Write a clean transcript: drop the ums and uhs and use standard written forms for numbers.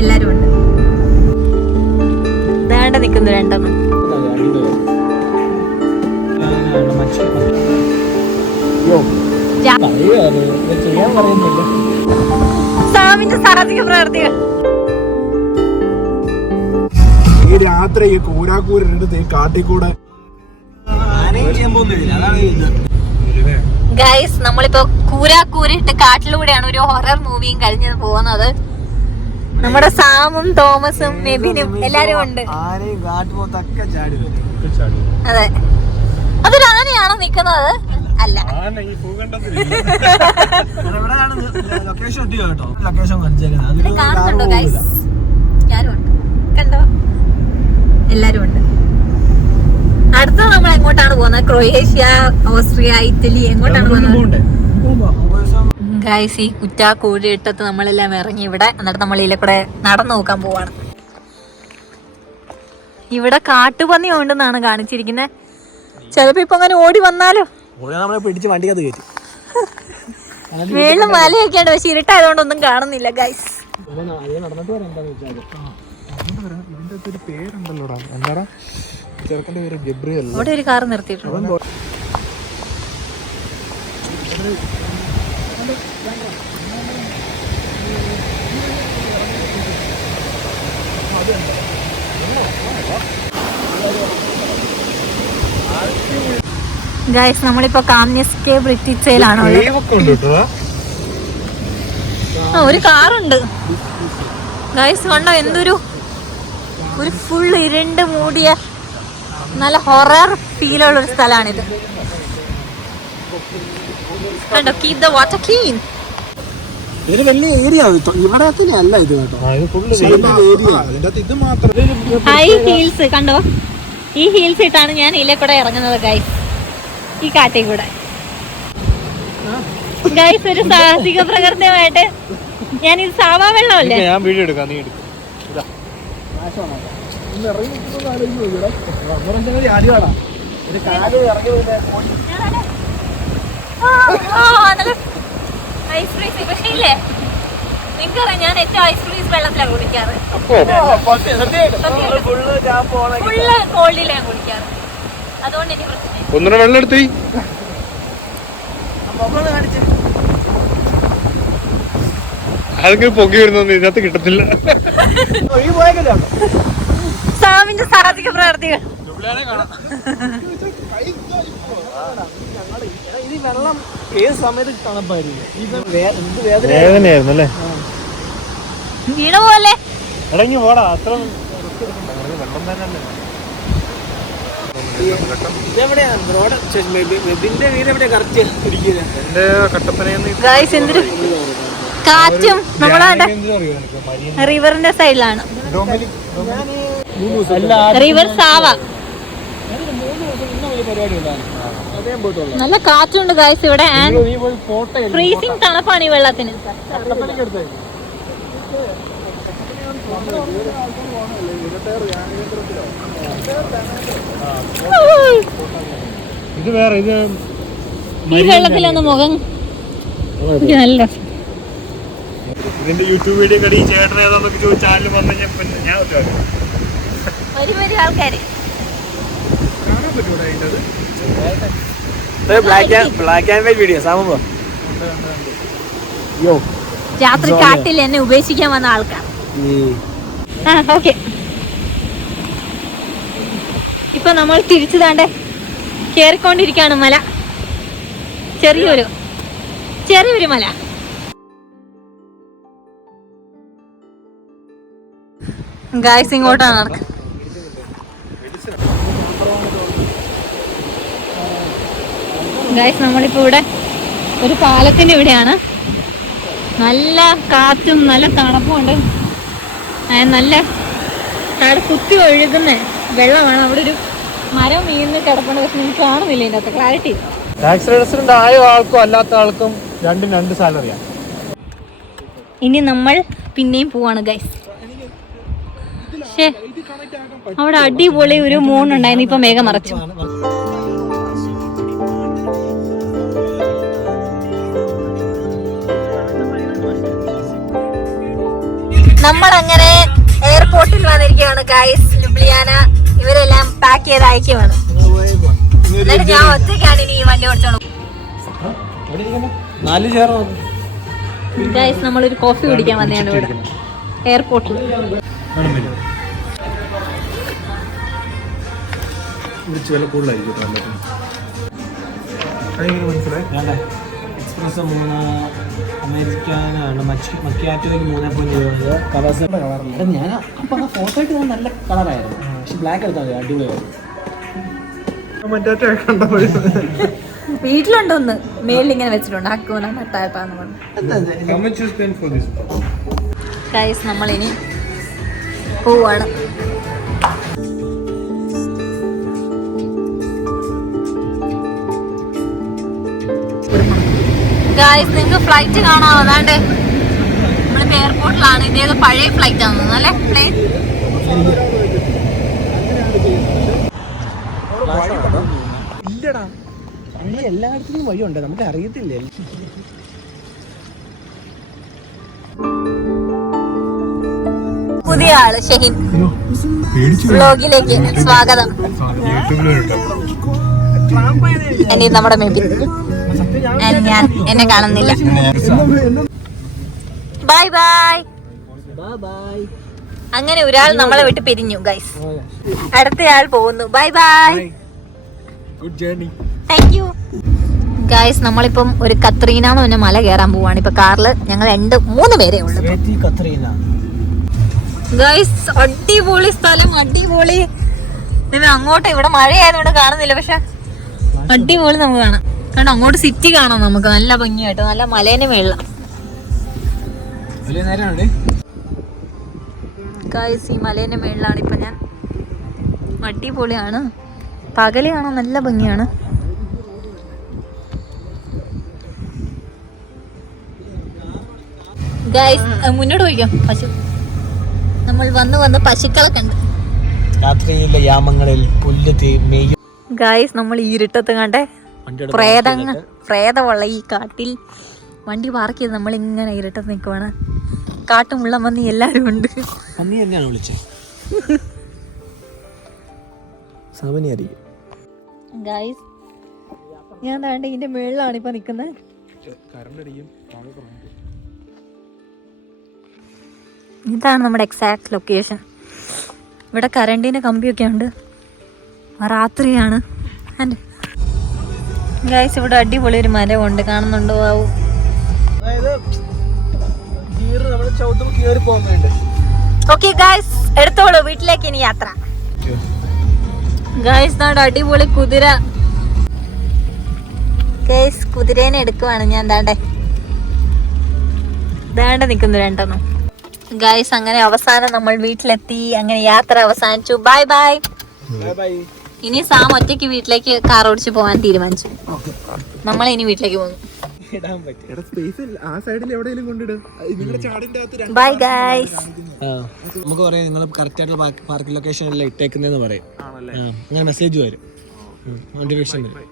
എല്ലാരും ഉണ്ട്. ഇതാണ്ട് നിൽക്കുന്നു രണ്ടെണ്ണം. സാമിന്റെ സാഹസിക പ്രവർത്തികൾ. ഈ രാത്രി ഈ കൂരാക്കൂരിട്ട് കാട്ടിക്കൂടെ ഗൈസ്, നമ്മളിപ്പോ കൂരാക്കൂരിട്ട് കാട്ടിലൂടെയാണ് ഒരു ഹൊറർ മൂവിയും കഴിഞ്ഞത് പോകുന്നത്. നമ്മുടെ സാമും തോമസും മെബിനും എല്ലാരും ഉണ്ട്. അതെ, അതൊരു ആനയാണോ നിക്കുന്നത്? അല്ല, കാണുന്നുണ്ടോ ഗൈസ്? ഞാനും ഉണ്ട്, കണ്ടോ? എല്ലാരും ഉണ്ട്. അടുത്ത നമ്മൾ എങ്ങോട്ടാണ് പോകുന്നത്? ക്രൊയേഷ്യ, ഓസ്ട്രിയ, ഇറ്റലി, എങ്ങോട്ടാണ് പോകുന്നത് ഗൈസ്? ഈ കുറ്റാക്കൂരിട്ടത്ത് നമ്മളെല്ലാം ഇറങ്ങി ഇവിടെ. എന്നിട്ട് നമ്മൾ ഇതിലെ കൂടെ നടന്നു നോക്കാൻ പോവാണ്. ഇവിടെ കാട്ടുപന്നി ഉണ്ടെന്നാണ് കാണിച്ചിരിക്കുന്നത്. ചിലപ്പോ ഇപ്പൊ അങ്ങനെ ഓടി വന്നാലോ? വീണ്ടും മലയൊക്കെയാണ്, പക്ഷെ ഇരുട്ടായതുകൊണ്ടൊന്നും കാണുന്നില്ല ഗൈസ്. അവിടെ ഒരു കാർ നിർത്തിയിട്ടുണ്ട്. ഗൈസ്, നമ്മളിപ്പോ കാംനെസ്കേ ബ്രിട്ടിച്ചയിലാണോ? ഒരു കാറുണ്ട് ഗൈസ്, കണ്ടോ? എന്തൊരു ഒരു ഫുൾ ഇരുണ്ട് മൂടിയ നല്ല ഹൊറർ ഫീലുള്ള ഒരു സ്ഥലമാണിത്. കണ്ടോ? Keep the water clean. ഇത് വലിയ ഏരിയ ഇവിടെ അല്ല ഇത് കേട്ടോ. ഹൈ ഹീൽസ് കണ്ടോ? ഈ ഹീൽസ് ഇട്ടാണ് ഞാൻ ഇതിലെ കൂടെ ഇറങ്ങുന്നത് ഗൈസ്, ഈ കാറ്റേ കൂടെ. ഗൈസ്, ഒരു സാഹസിക പ്രകൃതിയുമായിട്ട് ഞാൻ ഇത് സാവാ വെള്ളമല്ലേ? ഞാൻ വീഡിയോ എടുക്കാം, നീ ഐസ് ഫ്രീസ്. പക്ഷേ ഇല്ലേ, നിങ്ങൾക്കറിയാം ഞാൻ ഏറ്റവും ഐസ് ഫ്രീസ് വെള്ളത്തിലാണ് കുളിക്കാറ്. ഫുള്ള് കോൾഡിലാണ് കുളിക്കാറ്. അതുകൊണ്ട് എനിക്ക് പ്രശ്നം. ഒന്നര വെള്ളം എടുത്തേ. ആരെങ്കിലും പൊക്കി വരുന്നൊന്നും ഇതിനകത്ത് കിട്ടത്തില്ല. സാമിന്റെ സാഹസിക പ്രവർത്തികൾ. വെള്ളം ഏത് സമയത്ത് വേദനയായിരുന്നു അല്ലേ? വീണ പോലെ ഇറങ്ങി പോടാ. അത്ര വെള്ളം തന്നെ. കാറ്റും നമ്മളെ റിവറിന്റെ സൈഡിലാണ്. റിവർ സാവ. നല്ല കാറ്റുണ്ട് ഗൈസ് ഇവിടെ. ഫ്രീസിങ് തണുപ്പാണ് ഈ വെള്ളത്തിന്. ഇത് വേറെ. ഇത് ഈ വെള്ളത്തിലൊന്ന് മുഖം നല്ല ഇതിന്റെ യൂട്യൂബ് വീഡിയോ കടി ചേട്ടൻ ഏതാന്നൊക്കെ ചോദിച്ച ചാനൽ വന്നു ഞാൻ വരി ആൾക്കാര് ബ്ലാക്ക് ആൻഡ് വൈറ്റ് വീഡിയോ സാമോ രാത്രി കാട്ടിൽ എന്നെ ഉപേക്ഷിക്കാൻ വന്ന ആൾക്കാർ. ഓക്കെ, ഇപ്പൊ നമ്മൾ തിരിച്ചു താണ്ടെ കേറിക്കൊണ്ടിരിക്കുകയാണ് മല. ചെറിയൊരു മല. ഗായ്സ്, ഇങ്ങോട്ടാണ് നടക്കുക. ഗായ്സ്, നമ്മളിപ്പോ ഇവിടെ ഒരു പാലത്തിന്റെ ഇവിടെയാണ്. നല്ല കാറ്റും നല്ല തണുപ്പും ഉണ്ട്. നല്ല അവിടെ കുത്തി ഒഴുകുന്ന വെള്ളമാണ്. അവിടെ ഒരു മരം വീണ് കിടപ്പുണ്ട്, പക്ഷെ നിങ്ങൾക്ക് കാണുന്നില്ല ഇതിൻ്റെ അകത്ത് ക്ലാരിറ്റി. ടാക്സ് റെസിഡന്റ് ആയ ആൾക്കും അല്ലാത്ത ആൾക്കും രണ്ടും രണ്ട് സാലറിയാണ്. ഇനി നമ്മൾ പിന്നെയും പോവാണ് ഗൈസ്. പക്ഷേ അവിടെ അടിപൊളി ഒരു മൂണുണ്ടായിരുന്നു, ഇപ്പൊ മേഘം മറച്ചു. നമ്മളങ്ങനെ എയർപോർട്ടിൽ വന്നിരിക്കുകയാണ് ഗൈസ്. ലുബ്ലിയാന ഇവരെല്ലാം പാക്ക് ചെയ്ത് അയക്കുവാണ്. എന്നിട്ട് ഞാൻ ഒറ്റയ്ക്കാണ് ഇനി ഈ വണ്ടി ഓടിച്ചോളൂ. ഗൈസ് നമ്മളൊരു കോഫി കുടിക്കാൻ വന്നതാണ് ഇവിടെ എയർപോർട്ടിൽ. എക്സ്പ്രസ് 3 അമേരിക്കാനാണ്. മക്കിയാറ്റോയ്ക്ക് 3.7. ഞാൻ അപ്പൊ ആ ഫോട്ടോ ഇട്ട് നല്ല കളറായിരുന്നു. പക്ഷെ ബ്ലാക്ക് എടുത്താൽ മതി, അടിപൊളിയായിരുന്നു. വീട്ടിലുണ്ടോന്ന് മേലിൽ ഇങ്ങനെ വെച്ചിട്ടുണ്ട്. അക്കൂന മട്ടാട്ടാന്ന് പറഞ്ഞു. ഗൈസ് നമ്മളിനി പോവാണ്. ഗൈസ് നിങ്ങൾക്ക് ഫ്ലൈറ്റ് കാണാമോ? അതാണ്ട് നമ്മളിപ്പോ എയർപോർട്ടിലാണ്. ഇതേത് പഴയ ഫ്ലൈറ്റ് ആണെന്ന് അല്ലേ പ്ലെയിൻ. ഇല്ലടാ, അങ്ങനെ എല്ലായിടത്തും വഴിയുണ്ട്, നമുക്ക് അറിയത്തില്ലേ. പുതിയ ആള് ഷെഹിൻ വ്ലോഗിലേക്ക് സ്വാഗതം. എന്റെ നമ്മുടെ മേബി ഞാൻ എന്നെ കാണുന്നില്ല. Bye bye. അങ്ങനെ ഒരാൾ നമ്മളെ വിട്ട് പിരിഞ്ഞു ഗൈസ്. അടുത്തയാൾ പോകുന്നു. Bye bye. Thank you guys. നമ്മളിപ്പം ഒരു കത്രീനാന്ന് പറഞ്ഞ മല കയറാൻ പോവാണ്. ഇപ്പൊ കാറില് ഞങ്ങൾ 3 പേരേ ഉള്ളു ഗൈസ്. അടിപൊളി സ്ഥലം, അടിപൊളി. അങ്ങോട്ട് ഇവിടെ മഴയായതുകൊണ്ട് കാണുന്നില്ല, പക്ഷെ അടിപൊളി നമുക്ക് കാണാം. കാരണം അങ്ങോട്ട് സിറ്റി കാണാം നമുക്ക് നല്ല ഭംഗിയായിട്ട്. നല്ല മലേന്റെ മേളിലാണ് ഗൈസ്. ഈ മലേന്റെ മേളിലാണ് ഇപ്പൊ ഞാൻ. അടിപൊളിയാണ്. പകല് കാണാൻ നല്ല ഭംഗിയാണ്. ഗൈസ് മുന്നോട്ട് പോയിക്കാം. പശു നമ്മൾ വന്ന് പശുക്കളെ കണ്ട്. രാത്രിയിലെ യാമങ്ങളിൽ പുല്ല് മേയും. ഗൈസ് നമ്മൾ ഈ ഇരുട്ടത്ത് കണ്ടേ പ്രേതമുള്ള ഈ കാട്ടിൽ വണ്ടി പാർക്ക് ചെയ്ത് നമ്മൾ ഇങ്ങനെ ഇരുട്ടത്ത് നിൽക്കുവാണ്. കാട്ടുമുള്ള മന്നി എല്ലാരും ഉണ്ട്. ഗൈസ് ഞാൻ താണ്ട് ഇതിന്റെ മേളിലാണ് ഇപ്പൊ നിക്കുന്നത്. ഇതാണ് നമ്മുടെ എക്സാക്ട് ലൊക്കേഷൻ. ഇവിടെ കറണ്ടിന്റെ കമ്പിയൊക്കെ ഉണ്ട്. രാത്രിയാണ്. ഗൈസ് ഇവിടെ അടിപൊളി ഒരു മരമുണ്ട്, കാണുന്നുണ്ടോ? ഓക്കെ ഗൈസ് എടുത്തോളൂ, വീട്ടിലേക്ക് ഇനി യാത്ര. ഗൈസ് നാട് അടിപൊളി കുതിര. ഗൈസ് കുതിരേനെ എടുക്കുവാണ് ഞാൻ. ദാണ്ടെ നിൽക്കുന്നു 2 ഗൈസ്. അങ്ങനെ അവസാനം നമ്മൾ വീട്ടിലെത്തി. അങ്ങനെ യാത്ര അവസാനിച്ചു. Bye bye. ഇനി സാം ഒറ്റയ്ക്ക് വീട്ടിലേക്ക് കാർ ഓടിച്ച് പോകാൻ തീരുമാനിച്ചു. നമ്മൾ ഇനി വീട്ടിലേക്ക് പോകുന്നു. Bye guys. നമുക്ക് പറയാം നിങ്ങൾ കറക്റ്റ് ആയിട്ടുള്ള പാർക്കിംഗ് ലൊക്കേഷൻ എല്ലാം ഇട്ടേക്കുന്നതെന്ന് പറയും. അങ്ങനെ മെസ്സേജ് വരും, നോട്ടിഫിക്കേഷൻ വരും.